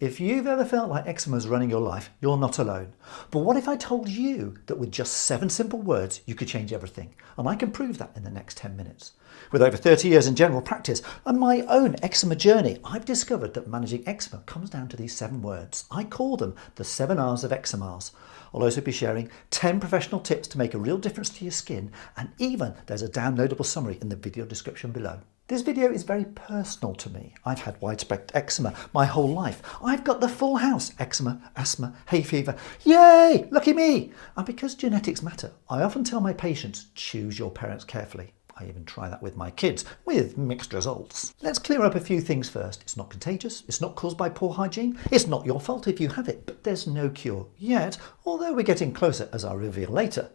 If you've ever felt like eczema is running your life, you're not alone. But what if I told you that with just 7 simple words, you could change everything? And I can prove that in the next 10 minutes. With over 30 years in general practice and my own eczema journey, I've discovered that managing eczema comes down to these 7 words. I call them the 7 R's of eczemas. I'll also be sharing 10 professional tips to make a real difference to your skin, and even there's a downloadable summary in the video description below. This video is very personal to me. I've had widespread eczema my whole life. I've got the full house: eczema, asthma, hay fever. Yay! Lucky me! And because genetics matter, I often tell my patients, choose your parents carefully. I even try that with my kids, with mixed results. Let's clear up a few things first. It's not contagious, it's not caused by poor hygiene, it's not your fault if you have it, but there's no cure yet, although we're getting closer, as I'll reveal later.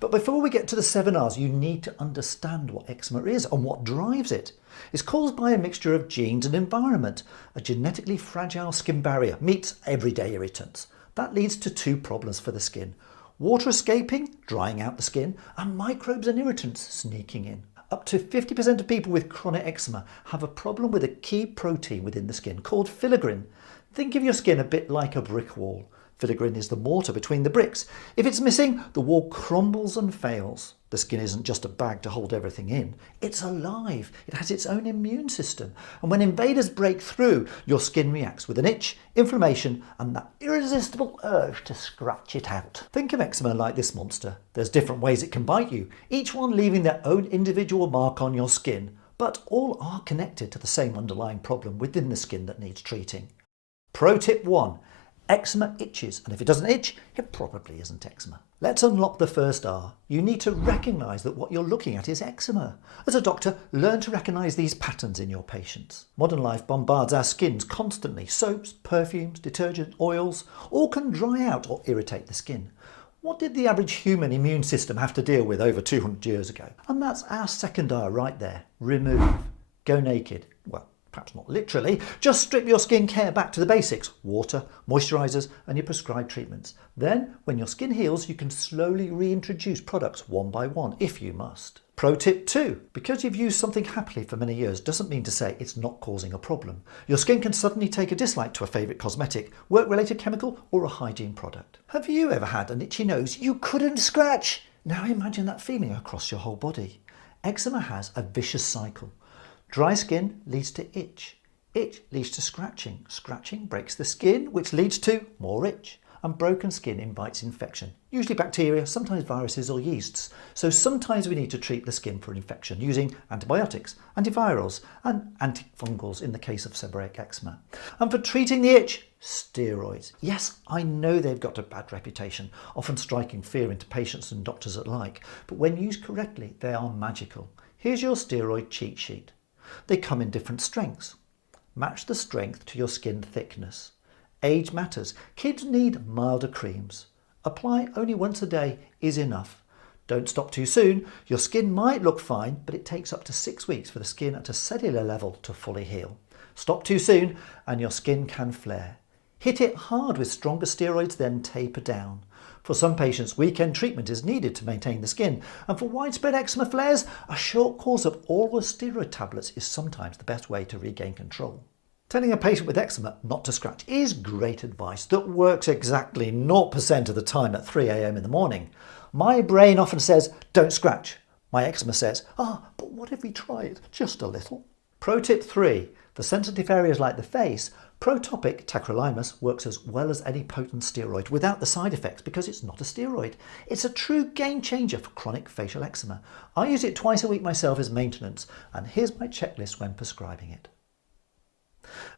But before we get to the 7 R's, you need to understand what eczema is and what drives it. It's caused by a mixture of genes and environment. A genetically fragile skin barrier meets everyday irritants. That leads to 2 problems for the skin: water escaping, drying out the skin, and microbes and irritants sneaking in. Up to 50% of people with chronic eczema have a problem with a key protein within the skin called filaggrin. Think of your skin a bit like a brick wall. Filaggrin is the mortar between the bricks. If it's missing, the wall crumbles and fails. The skin isn't just a bag to hold everything in. It's alive. It has its own immune system. And when invaders break through, your skin reacts with an itch, inflammation, and that irresistible urge to scratch it out. Think of eczema like this monster. There's different ways it can bite you, each one leaving their own individual mark on your skin, but all are connected to the same underlying problem within the skin that needs treating. Pro tip 1. Eczema itches, and if it doesn't itch, it probably isn't eczema. Let's unlock the first R. You need to recognise that what you're looking at is eczema. As a doctor, learn to recognise these patterns in your patients. Modern life bombards our skins constantly. Soaps, perfumes, detergent, oils, all can dry out or irritate the skin. What did the average human immune system have to deal with over 200 years ago? And that's our second R right there. Remove. Go naked. Well, perhaps not literally, just strip your skincare back to the basics: water, moisturisers, and your prescribed treatments. Then, when your skin heals, you can slowly reintroduce products one by one if you must. Pro tip 2. Because you've used something happily for many years doesn't mean to say it's not causing a problem. Your skin can suddenly take a dislike to a favourite cosmetic, work-related chemical, or a hygiene product. Have you ever had an itchy nose you couldn't scratch? Now imagine that feeling across your whole body. Eczema has a vicious cycle. Dry skin leads to itch. Itch leads to scratching. Scratching breaks the skin, which leads to more itch. And broken skin invites infection, usually bacteria, sometimes viruses or yeasts. So sometimes we need to treat the skin for infection using antibiotics, antivirals, and antifungals in the case of seborrheic eczema. And for treating the itch, steroids. Yes, I know they've got a bad reputation, often striking fear into patients and doctors alike, but when used correctly, they are magical. Here's your steroid cheat sheet. They come in different strengths. Match the strength to your skin thickness. Age matters. Kids need milder creams. Apply only once a day is enough. Don't stop too soon. Your skin might look fine, but it takes up to 6 weeks for the skin at a cellular level to fully heal. Stop too soon and your skin can flare. Hit it hard with stronger steroids, then taper down. For some patients, weekend treatment is needed to maintain the skin, and for widespread eczema flares, a short course of oral steroid tablets is sometimes the best way to regain control. Telling a patient with eczema not to scratch is great advice that works exactly 0% of the time at 3 a.m. in the morning. My brain often says, don't scratch. My eczema says, but what if we try it just a little? Pro tip 3. For sensitive areas like the face, protopic tacrolimus works as well as any potent steroid without the side effects because it's not a steroid. It's a true game changer for chronic facial eczema. I use it twice a week myself as maintenance, and here's my checklist when prescribing it.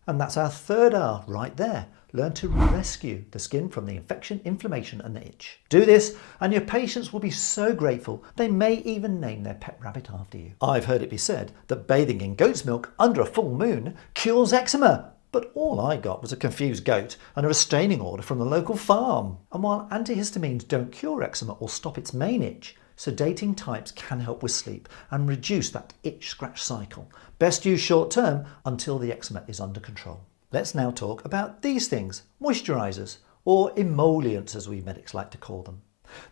And that's our third R right there. Learn to rescue the skin from the infection, inflammation, and the itch. Do this and your patients will be so grateful they may even name their pet rabbit after you. I've heard it be said that bathing in goat's milk under a full moon cures eczema. But all I got was a confused goat and a restraining order from the local farm. And while antihistamines don't cure eczema or stop its main itch, sedating types can help with sleep and reduce that itch-scratch cycle. Best used short term until the eczema is under control. Let's now talk about these things: moisturisers, or emollients as we medics like to call them.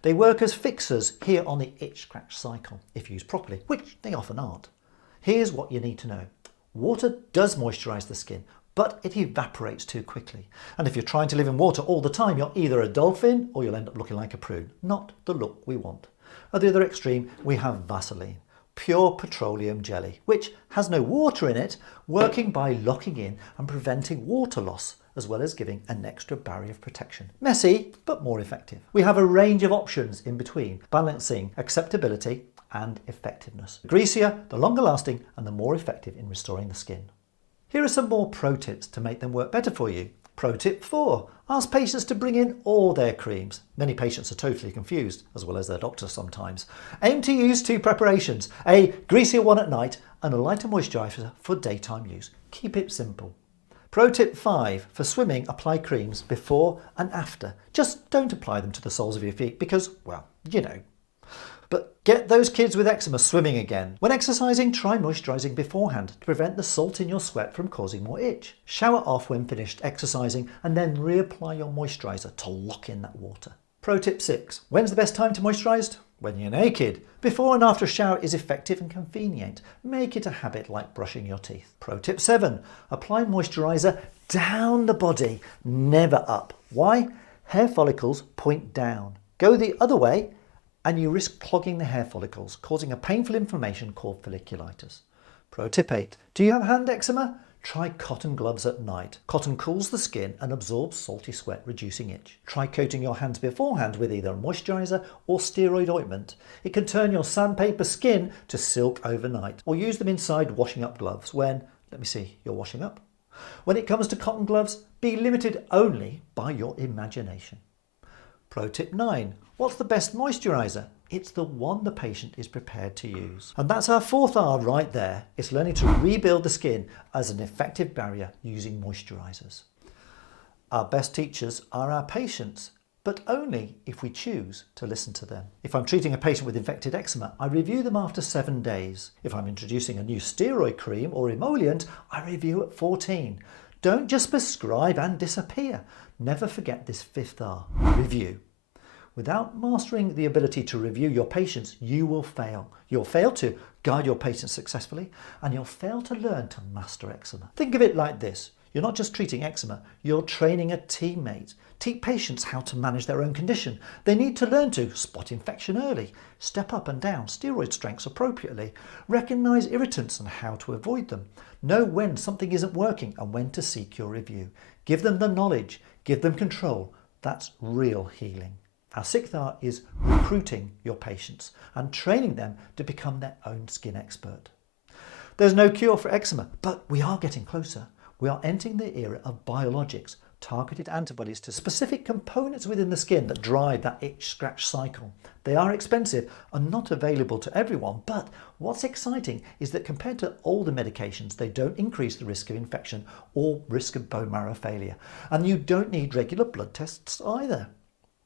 They work as fixers here on the itch-scratch cycle, if used properly, which they often aren't. Here's what you need to know. Water does moisturise the skin, but it evaporates too quickly. And if you're trying to live in water all the time, you're either a dolphin or you'll end up looking like a prune. Not the look we want. At the other extreme, we have Vaseline, pure petroleum jelly, which has no water in it, working by locking in and preventing water loss, as well as giving an extra barrier of protection. Messy, but more effective. We have a range of options in between, balancing acceptability and effectiveness. The greasier, the longer lasting, and the more effective in restoring the skin. Here are some more pro tips to make them work better for you. Pro tip 4, ask patients to bring in all their creams. Many patients are totally confused, as well as their doctors sometimes. Aim to use 2 preparations, a greasier one at night and a lighter moisturiser for daytime use. Keep it simple. Pro tip 5, for swimming, apply creams before and after. Just don't apply them to the soles of your feet because, well, you know. But get those kids with eczema swimming again. When exercising, try moisturising beforehand to prevent the salt in your sweat from causing more itch. Shower off when finished exercising and then reapply your moisturiser to lock in that water. Pro tip 6, when's the best time to moisturise? When you're naked. Before and after a shower is effective and convenient. Make it a habit like brushing your teeth. Pro tip 7, apply moisturiser down the body, never up. Why? Hair follicles point down. Go the other way and you risk clogging the hair follicles, causing a painful inflammation called folliculitis. Pro tip 8, do you have hand eczema? Try cotton gloves at night. Cotton cools the skin and absorbs salty sweat, reducing itch. Try coating your hands beforehand with either a moisturiser or steroid ointment. It can turn your sandpaper skin to silk overnight. Or use them inside washing up gloves when, you're washing up. When it comes to cotton gloves, be limited only by your imagination. Pro tip 9, what's the best moisturiser? It's the one the patient is prepared to use. And that's our 4th R right there. It's learning to rebuild the skin as an effective barrier using moisturisers. Our best teachers are our patients, but only if we choose to listen to them. If I'm treating a patient with infected eczema, I review them after 7 days. If I'm introducing a new steroid cream or emollient, I review at 14. Don't just prescribe and disappear. Never forget this 5th R, review. Without mastering the ability to review your patients, you will fail. You'll fail to guide your patients successfully, and you'll fail to learn to master eczema. Think of it like this. You're not just treating eczema, you're training a teammate. Teach patients how to manage their own condition. They need to learn to spot infection early, step up and down steroid strengths appropriately, recognise irritants and how to avoid them, know when something isn't working and when to seek your review. Give them the knowledge, give them control. That's real healing. Our 6th R is recruiting your patients and training them to become their own skin expert. There's no cure for eczema, but we are getting closer. We are entering the era of biologics, targeted antibodies to specific components within the skin that drive that itch-scratch cycle. They are expensive and not available to everyone, but what's exciting is that compared to older medications, they don't increase the risk of infection or risk of bone marrow failure. And you don't need regular blood tests either.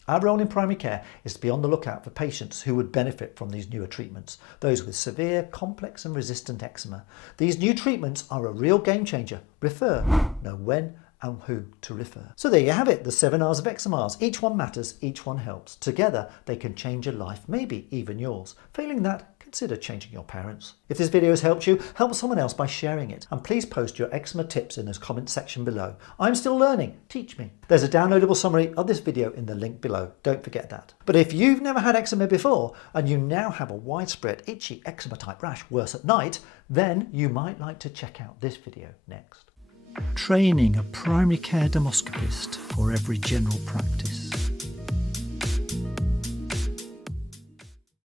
Our role in primary care is to be on the lookout for patients who would benefit from these newer treatments, those with severe, complex and resistant eczema. These new treatments are a real game changer. Refer, know when and who to refer. So there you have it, the 7 R's of eczema. Each one matters, each one helps. Together they can change your life, maybe even yours. Failing that, consider changing your parents. If this video has helped you, help someone else by sharing it. And please post your eczema tips in the comment section below. I'm still learning, teach me. There's a downloadable summary of this video in the link below. Don't forget that. But if you've never had eczema before and you now have a widespread itchy eczema type rash worse at night, then you might like to check out this video next. Training a primary care dermoscopist for every general practice.